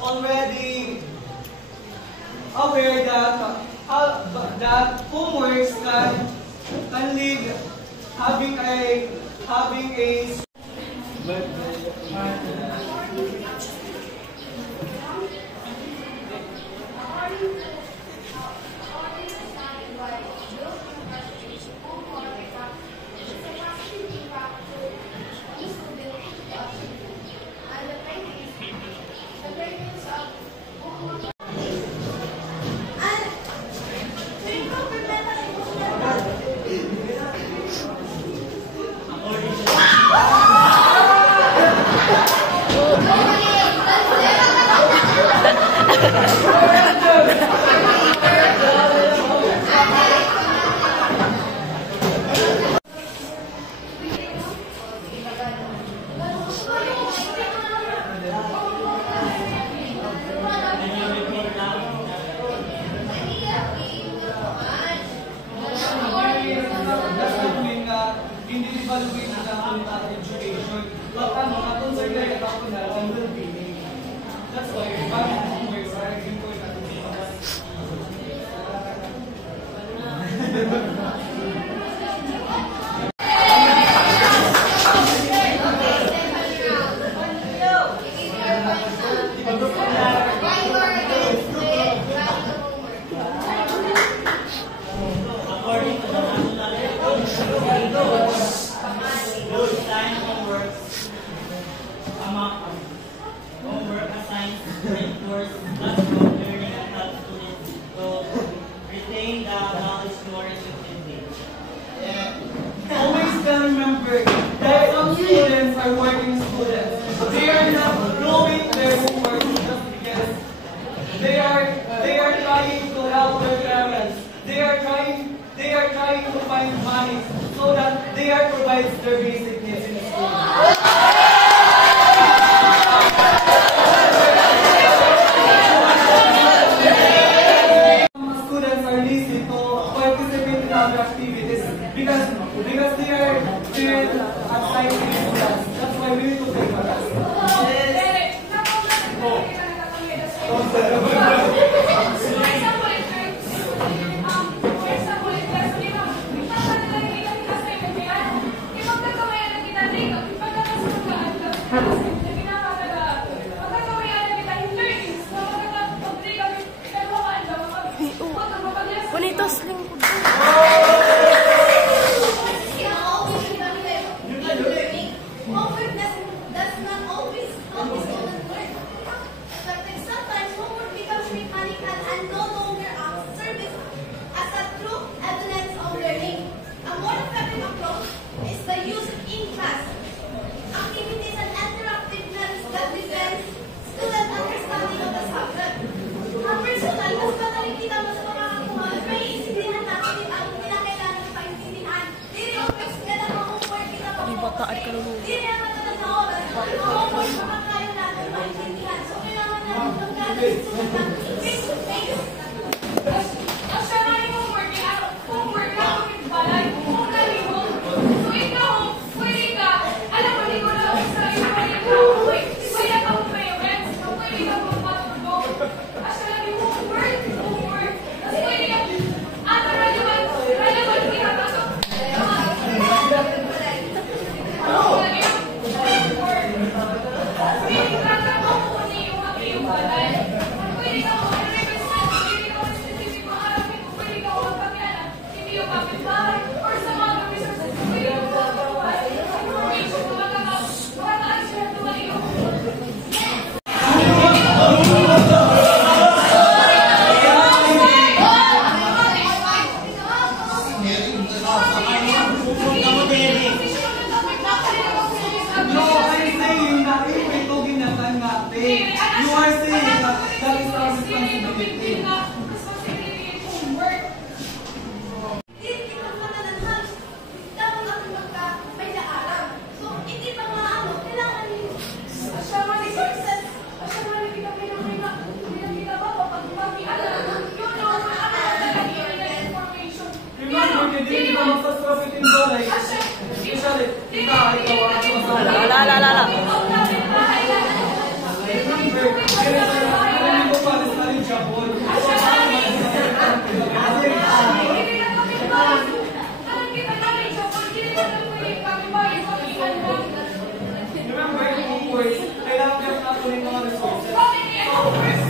already aware that homeworks can lead having a remember that some students are working students. They are not doing their homework just because they are trying to help their parents. They are trying to find money so that they are provides their basic needs in school. Students are lazy to participate in other activities because they are outside the class. That's why we need to take a class. Bonitos lingkod. Bataan ka lulu. You are saying that is our responsibility. La. Remember, yung course, kailangan ka natin ng mga resources.